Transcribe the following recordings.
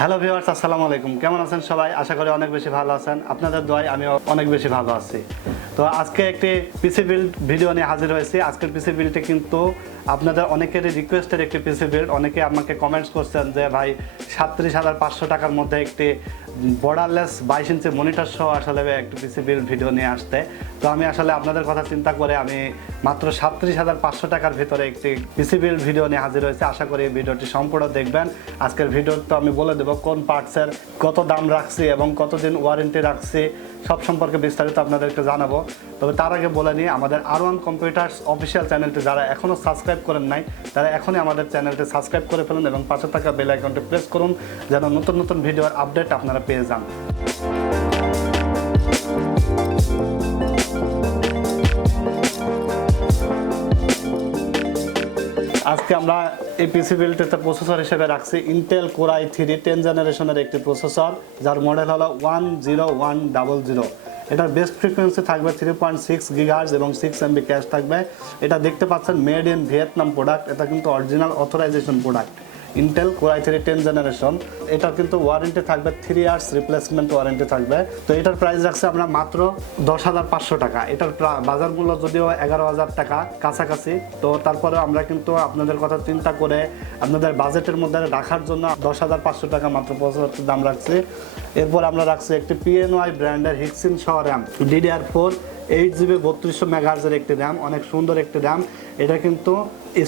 Hello viewers, আসসালামু আলাইকুম। কেমন আছেন সবাই? আশা করি অনেক বেশি ভালো আছেন। আপনাদের দোয়ায় আমি অনেক বেশি ভালো আছি। তো আজকে একটি পিসি বিল্ড ভিডিও নিয়ে হাজির হয়েছি। আজকের পিসি বিল্ডে কিন্তু আপনাদের অনেকেরই রিকোয়েস্টের একটি পিসি বিল্ড। অনেকে আমাকে কমেন্টস করছেন যে ভাই 37,500 টাকার মধ্যে একটি বর্ডারলেস 22 ইঞ্চি মনিটর সহ আসলে একটি পিসি বিল্ড ভিডিও নিয়ে আসতে। তো আমি আসলে আপনাদের কথা চিন্তা করে আমি মাত্র 37,500 টাকার ভিতরে একটি পিসি বিল্ড ভিডিও নিয়ে হাজির হয়েছি। আশা করি এই ভিডিওটি সম্পূর্ণ দেখবেন। আজকের ভিডিও তো আমি বলে দেবো কোন পার্টসের কত দাম রাখছি এবং কতদিন ওয়ারেন্টি রাখছি, সব সম্পর্কে বিস্তারিত আপনাদেরকে জানাবো। তবে তার আগে বলে নিই, আমাদের R1 কম্পিউটার্স অফিসিয়াল চ্যানেলটি যারা এখনও সাবস্ক্রাইব করেন নাই তারা এখনই আমাদের চ্যানেলটি সাবস্ক্রাইব করে ফেলুন এবং পাশে থাকা বেল আইকনটি প্রেস করুন যেন নতুন নতুন ভিডিওর আপডেট আপনারা পেয়ে যান। আজকে আমরা এই পিসি বিল্ডটিতে প্রসেসর হিসেবে রাখছি ইন্টেল কোর i3 10 জেনারেশনের একটি প্রসেসর, যার মডেল হলো 10100। এটার বেস্ট ফ্রিকোয়েন্সি থাকবে 3.6 GHz এবং 6 MB ক্যাশ থাকবে। এটা দেখতে পাচ্ছেন মেড ইন ভিয়েতনাম প্রোডাক্ট। এটা কিন্তু original authorisation product, Intel core i3 10 generation. এটা কিন্তু ওয়ারেন্টি থাকবে 3 ইয়ার্স রিপ্লেসমেন্ট ওয়ারেন্টি থাকবে। তো এটার প্রাইস রাখছে আমরা মাত্র 10,500 টাকা। এটার বাজার মূল্য যদিও 11,000 টাকা কাছাকাছি, তো তারপরে আমরা কিন্তু আপনাদের কথা চিন্তা করে আপনাদের বাজেটের মধ্যে রাখার জন্য 10,500 টাকা মাত্র প্রসেসরের দাম রাখছি। এরপর আমরা রাখছি একটি PNY ব্র্যান্ডের হিক্সিন সহ র্যাম DDR4 8GB 3200 মেগাহার্জের একটি র্যাম, অনেক সুন্দর একটি র্যাম। এটা কিন্তু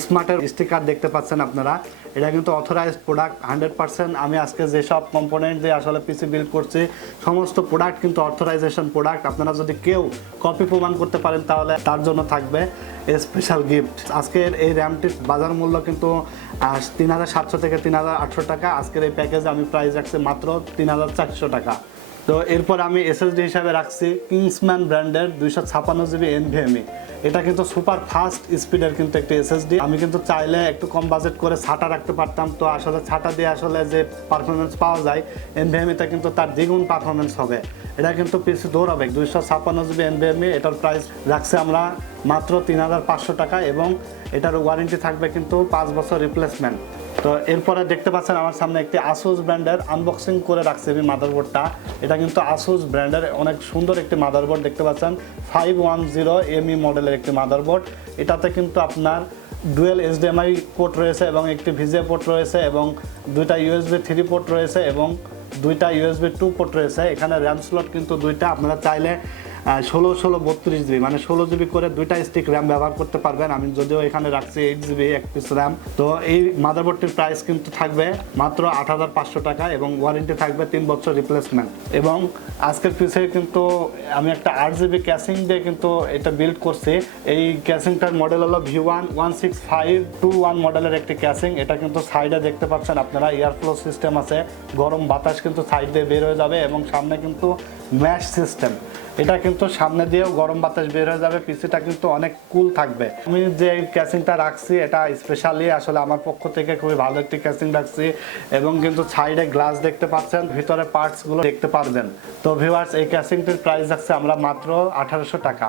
স্মার্টের স্টিকার দেখতে পাচ্ছেন আপনারা। এটা কিন্তু অথরাইজড প্রোডাক্ট 100%। আমি আজকে যেসব কম্পোনেন্ট দিয়ে আসলে পিসি বিল্ড করছি সমস্ত প্রোডাক্ট কিন্তু অথরাইজেশন প্রোডাক্ট। আপনারা যদি কেউ কপি প্রমাণ করতে পারেন তাহলে তার জন্য থাকবে স্পেশাল গিফট। আজকের এই র্যামটির বাজার মূল্য কিন্তু 3,700 থেকে 3,800 টাকা। আজকের এই প্যাকেজে আমি প্রাইস রাখছি মাত্র 3,400 টাকা। তো এরপর আমি SSD হিসাবে রাখছি কিংসম্যান ব্র্যান্ডের 256GB NVMe। এটা কিন্তু সুপার ফাস্ট স্পিডের কিন্তু একটি SSD। আমি কিন্তু চাইলে একটু কম বাজেট করে ছাটা রাখতে পারতাম, তো আসলে ছাটা দিয়ে আসলে যে পারফরমেন্স পাওয়া যায় NVMe-তে কিন্তু তার দ্বিগুণ পারফরমেন্স হবে। এটা কিন্তু পিসি দৌড়াবে। 256GB NVMe, এটার প্রাইস রাখছি আমরা মাত্র 3,500 টাকা এবং এটার ওয়ারেন্টি থাকবে কিন্তু 5 বছর রিপ্লেসমেন্ট। তো এরপরে দেখতে পাচ্ছেন আমার সামনে একটি Asus ব্র্যান্ডের আনবক্সিং করে রাখছি আমি মাদারবোর্ডটা। এটা কিন্তু Asus ব্র্যান্ডের অনেক সুন্দর একটি মাদারবোর্ড দেখতে পাচ্ছেন, 510ME মডেলের একটি মাদারবোর্ড। এটাতে কিন্তু আপনার ডুয়েল HDMI পোর্ট রয়েছে এবং একটি VGA পোর্ট রয়েছে এবং দুইটা USB 3 পোর্ট রয়েছে এবং দুইটা USB 2 পোর্ট রয়েছে। এখানে র্যাম স্লট কিন্তু দুইটা। আপনারা চাইলে 16/16 32GB মানে 16GB করে দুইটা স্টিক র্যাম ব্যবহার করতে পারবেন। আমি যদিও এখানে রাখছি 8GB এক পিস র্যাম। তো এই মাদারবোর্ডটির প্রাইস কিন্তু থাকবে মাত্র 8,500 টাকা এবং ওয়ারেন্টি থাকবে 3 বছর রিপ্লেসমেন্ট। এবং আজকের পিছে কিন্তু আমি একটা 8GB ক্যাসিং দিয়ে কিন্তু এটা বিল্ড করছি। এই ক্যাসিংটার মডেল হলো Viewone 16521 মডেলের একটি ক্যাসিং। এটা কিন্তু সাইডে দেখতে পাচ্ছেন আপনারা এয়ারফ্লো সিস্টেম আছে, গরম বাতাস কিন্তু সাইড দিয়ে বের হয়ে যাবে এবং সামনে কিন্তু ম্যাশ সিস্টেম। এটা কিন্তু সামনে দিয়েও গরম বাতাস বের হয়ে যাবে। পিসিটা কিন্তু অনেক কুল থাকবে। আমি যে ক্যাসিংটা রাখছি এটা স্পেশালি আসলে আমার পক্ষ থেকে খুবই ভালো একটি ক্যাসিং রাখছি এবং কিন্তু সাইডে গ্লাস দেখতে পাচ্ছেন, ভিতরে পার্টসগুলো দেখতে পারবেন। তো ভিউয়ার্স, এই ক্যাসিংটির প্রাইস রাখছে আমরা মাত্র 1,800 টাকা।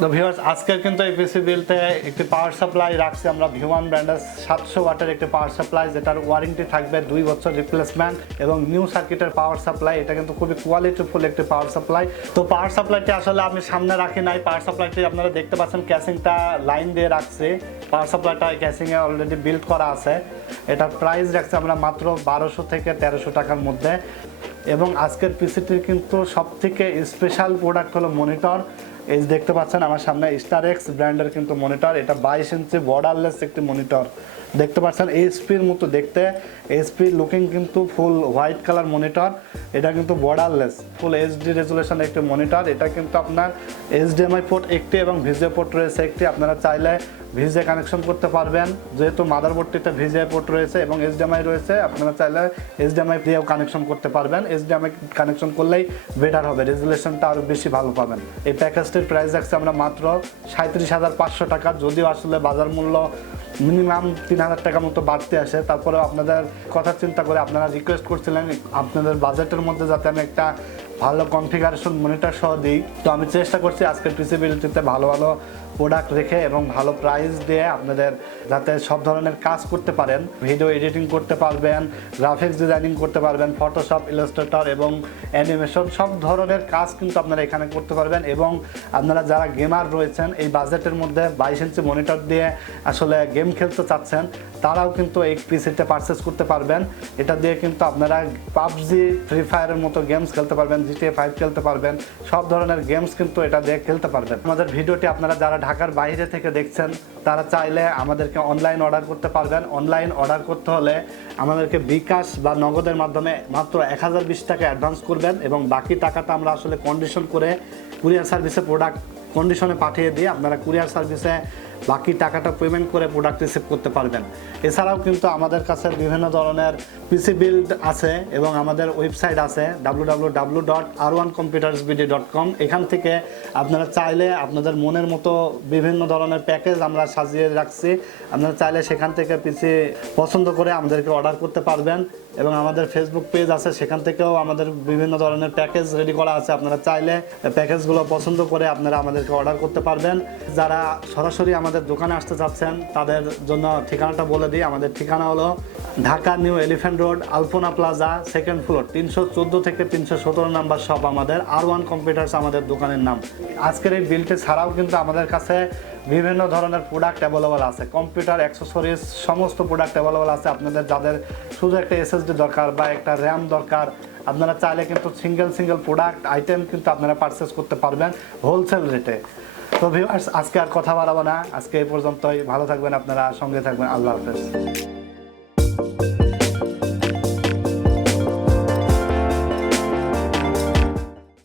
তো ভিউয়ার্স, আজকের কিন্তু এই পিসি বিলতে একটি পাওয়ার সাপ্লাই রাখছি আমরা Viewone ব্র্যান্ডের 700 ওয়াটের একটি পাওয়ার সাপ্লাই, যেটার ওয়ারেন্টি থাকবে 2 বছর রিপ্লেসমেন্ট এবং নিউ সার্কিটের পাওয়ার সাপ্লাই। এটা কিন্তু খুবই কোয়ালিটিফুল একটি পাওয়ার সাপ্লাই। তো পাওয়ার সাপ্লাইটি আসলে আমি সামনে রাখি নাই। পাওয়ার সাপ্লাইটি আপনারা দেখতে পাচ্ছেন ক্যাসিংটা লাইন দিয়ে রাখছি। পাওয়ার সাপ্লাইটা ক্যাসিংয়ে অলরেডি বিল্ড করা আছে। এটার প্রাইস রাখছি আমরা মাত্র 1200 থেকে 1300 টাকার মধ্যে। এবং আজকের পিসিটির কিন্তু সবথেকে স্পেশাল প্রোডাক্ট হলো মনিটর। এই দেখতে পাচ্ছেন আমার সামনে STAREX ব্র্যান্ডের কিন্তু মনিটর। এটা 22 ইঞ্চি বর্ডারলেস একটি মনিটর দেখতে পাচ্ছেন, এইচপির মতো দেখতে। এইচপি লুকিং কিন্তু ফুল হোয়াইট কালার মনিটর। এটা কিন্তু বর্ডারলেস ফুল HD রেজুলেশন একটি মনিটর। এটা কিন্তু আপনার HDMI পোর্ট একটি এবং VGA পোর্ট রয়েছে একটি। আপনারা চাইলে VGA কানেকশন করতে পারবেন, যেহেতু মাদারবোর্ডটিতে VGA পোর্ট রয়েছে এবং HDMI রয়েছে। আপনারা চাইলে HDMI দিয়েও কানেকশন করতে পারবেন। HDMI কানেকশন করলেই বেটার হবে, রেজুলেশনটা আরও বেশি ভালো পাবেন। এই প্যাকেজটির প্রাইস রাখছে আমরা মাত্র 37,500 টাকা। যদিও আসলে বাজার মূল্য মিনিমাম 3,000 টাকা মতো বাড়তে আসে, তারপরেও আপনাদের কথা চিন্তা করে আপনারা রিকোয়েস্ট করছিলেন আপনাদের বাজেটের মধ্যে যাতে আমি একটা ভালো কনফিগারেশন মনিটর সহ দিই। তো আমি চেষ্টা করছি আজকের পিসি বিলটিতে ভালো ভালো প্রোডাক্ট রেখে এবং ভালো প্রাইস দিয়ে আপনাদের যাতে সব ধরনের কাজ করতে পারেন, ভিডিও এডিটিং করতে পারবেন, গ্রাফিক্স ডিজাইনিং করতে পারবেন, ফটোশপ, ইলাস্ট্রেটর এবং অ্যানিমেশন সব ধরনের কাজ কিন্তু আপনারা এখানে করতে পারবেন। এবং আপনারা যারা গেমার রয়েছেন এই বাজেটের মধ্যে 22 ইঞ্চি মনিটর দিয়ে আসলে গেম খেলতে চাচ্ছেন, তারাও কিন্তু এই পিসিটা পারচেস করতে পারবেন। এটা দিয়ে কিন্তু আপনারা পাবজি, ফ্রি ফায়ারের মতো গেমস খেলতে পারবেন, GTA 5 খেলতে পারবেন, সব ধরনের গেমস কিন্তু এটা দিয়ে খেলতে পারবেন। আমাদের ভিডিওটি আপনারা যারা ঢাকার বাইরে থেকে দেখছেন তারা চাইলে আমাদেরকে অনলাইন অর্ডার করতে পারবেন। অনলাইন অর্ডার করতে হলে আমাদেরকে বিকাশ বা নগদের মাধ্যমে মাত্র 1020 টাকা অ্যাডভান্স করবেন এবং বাকি টাকাটা আমরা আসলে কন্ডিশন করে কুরিয়ার সার্ভিসে প্রোডাক্ট কন্ডিশনে পাঠিয়ে দিয়ে আপনারা কুরিয়ার সার্ভিসে বাকি টাকাটা পেমেন্ট করে প্রোডাক্ট রিসিভ করতে পারবেন। এছাড়াও কিন্তু আমাদের কাছে বিভিন্ন ধরনের পিসি বিল্ড আছে এবং আমাদের ওয়েবসাইট আছে www.r1computersbd.com। এখান থেকে আপনারা চাইলে আপনাদের মনের মতো বিভিন্ন ধরনের প্যাকেজ আমরা সাজিয়ে রাখছি, আপনারা চাইলে সেখান থেকে পিসি পছন্দ করে আমাদেরকে অর্ডার করতে পারবেন। এবং আমাদের ফেসবুক পেজ আছে, সেখান থেকেও আমাদের বিভিন্ন ধরনের প্যাকেজ রেডি করা আছে, আপনারা চাইলে প্যাকেজগুলো পছন্দ করে আপনারা আমাদেরকে অর্ডার করতে পারবেন। যারা সরাসরি আমাদের দোকানে আসতে চাচ্ছেন তাদের জন্য ঠিকানাটা বলে দিই। আমাদের ঠিকানা হলো ঢাকা নিউ এলিফ্যান্ট রোড, আলপনা প্লাজা, সেকেন্ড ফ্লোর, 314 থেকে 317 নাম্বার শপ আমাদের। R1 কম্পিউটার্স আমাদের দোকানের নাম। আজকের এই বিলটি ছাড়াও কিন্তু আমাদের কাছে বিভিন্ন ধরনের প্রোডাক্ট অ্যাভেলেবল আছে, কম্পিউটার অ্যাক্সেসরিজ সমস্ত প্রোডাক্ট অ্যাভেলেবল আছে। আপনাদের যাদের শুধু একটা SSD দরকার বা একটা র্যাম দরকার, আপনারা চাইলে কিন্তু সিঙ্গেল প্রোডাক্ট আইটেম কিন্তু আপনারা পারচেস করতে পারবেন হোলসেল রেটে। তো ভিউয়ার্স, আজকে আর কথা বাড়াবো না, আজকে এই পর্যন্তই। ভালো থাকবেন আপনারা, সঙ্গে থাকবেন। আল্লাহ হাফেজ।